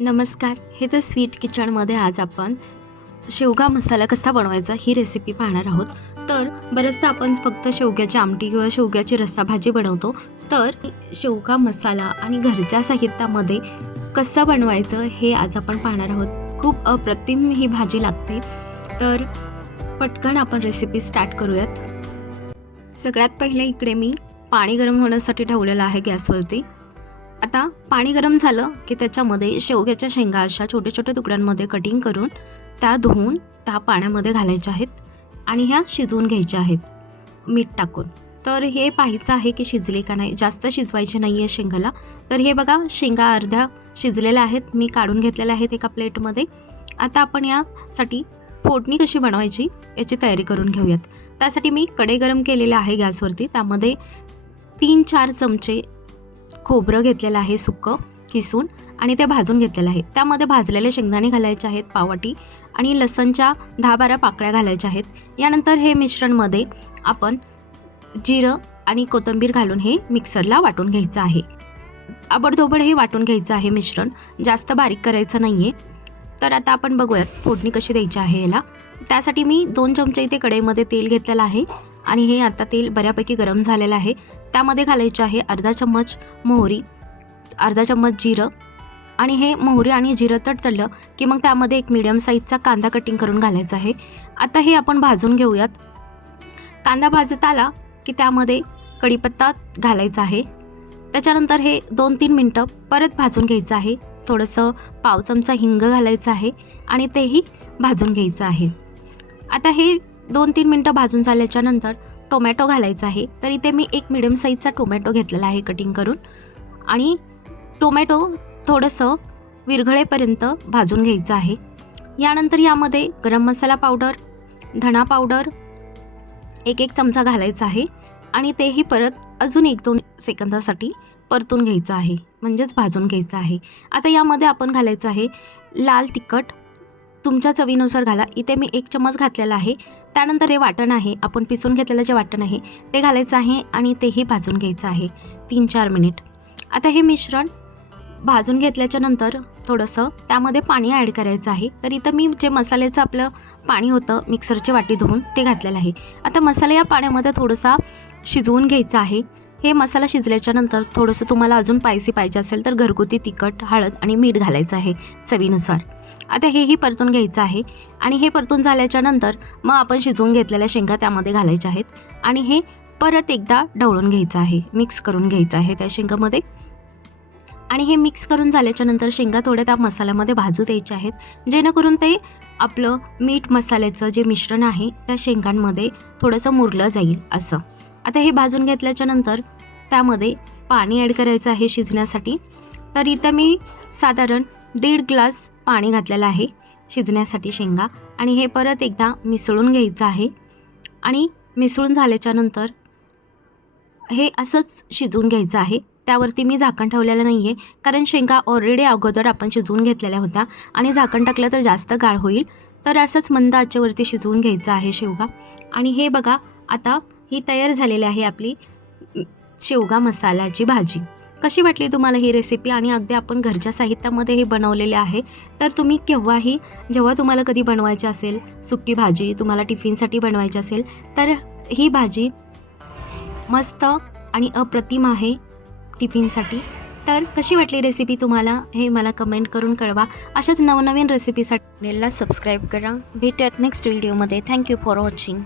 नमस्कार. हे तर स्वीट किचनमध्ये आज आपण शेवगा मसाला कसा बनवायचा ही रेसिपी पाहणार आहोत. तर बरेचदा आपण फक्त शेवग्याची आमटी किंवा शेवग्याची रस्सा भाजी बनवतो. तर शेवगा मसाला आणि घरच्या साहित्यामध्ये कसा बनवायचं हे आज आपण पाहणार आहोत. खूप अप्रतिम ही भाजी लागते. तर पटकन आपण रेसिपी स्टार्ट करूयात. सगळ्यात पहिले इकडे मी पाणी गरम होण्यासाठी ठेवलेलं आहे गॅसवरती. आता पाणी गरम झालं की त्याच्यामध्ये शेवग्याच्या शेंगा अशा छोट्या छोट्या तुकड्यांमध्ये कटिंग करून त्या धुवून त्या पाण्यामध्ये घालायच्या आहेत आणि ह्या शिजवून घ्यायच्या आहेत मीठ टाकून. तर हे पाहायचं आहे की शिजले का नाही. जास्त शिजवायचे नाही आहे शेंगाला. तर हे बघा, शेंगा अर्ध्या शिजलेल्या आहेत, मी काढून घेतलेल्या आहेत एका प्लेटमध्ये. आता आपण यासाठी फोडणी कशी बनवायची याची तयारी करून घेऊयात. त्यासाठी मी कढई गरम केलेलं आहे गॅसवरती. त्यामध्ये 3-4 चमचे खोबरं घेतलेलं आहे सुक्कं किसून आणि ते भाजून घेतलेलं आहे. त्यामध्ये भाजलेले शेंगदाणे घालायचे आहेत पाववाटी आणि लसणच्या 10-12 पाकळ्या घालायच्या आहेत. यानंतर हे मिश्रणमध्ये आपण जिरं आणि कोथिंबीर घालून हे मिक्सरला वाटून घ्यायचं आहे. आबडधोबड हे वाटून घ्यायचं आहे मिश्रण, जास्त बारीक करायचं नाही आहे. तर आता आपण बघूयात फोडणी कशी द्यायची आहे याला. त्यासाठी मी 2 चमचे इथे कढईमध्ये तेल घेतलेलं आहे आणि हे आता तेल बऱ्यापैकी गरम झालेलं आहे. त्यामध्ये घालायचे आहे अर्धा चम्मच मोहरी, अर्धा चम्मच जिरं आणि हे मोहरी आणि जिरं तडतडलं की मग त्यामध्ये एक मीडियम साईजचा कांदा कटिंग करून घालायचा आहे. आता हे आपण भाजून घेऊयात. कांदा भाजत आला की त्यामध्ये कढीपत्ता घालायचा आहे. त्याच्यानंतर हे 2-3 मिनटं परत भाजून घ्यायचं आहे. थोडंसं पाव चमचा हिंग घालायचं आहे आणि तेही भाजून घ्यायचं आहे. आता हे 2-3 मिनटं भाजून झाल्याच्या नंतर टोमॅटो घालायचा आहे. तर इथे मी एक मीडियम साईजचा टोमॅटो घेतलेला आहे कटिंग करून आणि टोमॅटो थोडंसं विरघळेपर्यंत भाजून घ्यायचं आहे. यानंतर यामध्ये गरम मसाला पावडर, धणा पावडर 1-1 चमचा घालायचा आहे आणि तेही परत अजून 1-2 सेकंदासाठी परतून घ्यायचं आहे, म्हणजेच भाजून घ्यायचं आहे. आता यामध्ये आपण घालायचं आहे लाल तिखट, तुमच्या चवीनुसार घाला. इथे मी 1 चम्मच घातलेला आहे. त्यानंतर हे वाटण आहे, आपण पिसून घेतलेलं जे वाटण आहे ते घालायचं आहे आणि तेही भाजून घ्यायचं आहे 3-4 मिनिट. आता हे मिश्रण भाजून घेतल्याच्या नंतर थोडंसं त्यामध्ये पाणी ॲड करायचं आहे. तर इथं मी जे मसाल्याचं आपलं पाणी होतं मिक्सरची वाटी धुवून ते घातलेलं आहे. आता मसाला या पाण्यामध्ये थोडासा शिजवून घ्यायचा आहे. हे मसाला शिजल्याच्या नंतर थोडंसं तुम्हाला अजून स्पायसी पाहिजे असेल तर घरगुती तिखट, हळद आणि मीठ घालायचं आहे चवीनुसार. आता हेही परतून घ्यायचं आहे आणि हे परतून झाल्याच्या नंतर मग आपण शिजवून घेतलेल्या शेंगा त्यामध्ये घालायच्या आहेत आणि हे परत एकदा ढवळून घ्यायचं आहे, मिक्स करून घ्यायचं आहे त्या शेंगामध्ये. आणि हे मिक्स करून झाल्याच्या नंतर शेंगा थोड्या त्या मसाल्यामध्ये भाजू द्यायच्या आहेत, जेणेकरून ते आपलं मीठ मसाल्याचं जे मिश्रण आहे त्या शेंगांमध्ये थोडंसं मुरलं जाईल असं. आता हे भाजून घेतल्याच्या नंतर त्यामध्ये पाणी ॲड करायचं आहे शिजण्यासाठी. तर इथं मी साधारण 1.5 ग्लास पाणी घातलेलं आहे शिजण्यासाठी शेंगा आणि हे परत एकदा मिसळून घ्यायचं आहे. आणि मिसळून झाल्याच्या नंतर हे असंच शिजवून घ्यायचं आहे. त्यावरती मी झाकण ठेवलेलं नाही आहे, कारण शेंगा ऑलरेडी अगोदर आपण शिजवून घेतलेल्या होत्या आणि झाकण टाकलं तर जास्त गाळ होईल. तर असंच मंद आचेवरती शिजवून घ्यायचं आहे शेवगा. आणि हे बघा, आता ही तयार झालेली आहे आपली शेवगा मसाल्याची भाजी. कशी वाटली तुम्हाला ही रेसिपी? आणि अगदी आपण घरच्या साहित्यामध्ये हे बनवलेले आहे. तर तुम्ही केव्हाही जेव्हा तुम्हाला कधी बनवायची असेल सुक्की भाजी, तुम्हाला टिफिनसाठी बनवायची असेल तर ही भाजी मस्त आणि अप्रतिम आहे टिफिनसाठी. तर कशी वाटली रेसिपी तुम्हाला हे मला कमेंट करून कळवा. अशाच नवनवीन रेसिपीसाठी चॅनेलला सबस्क्राईब करा. भेटूयात नेक्स्ट व्हिडिओमध्ये. Thank you for watching.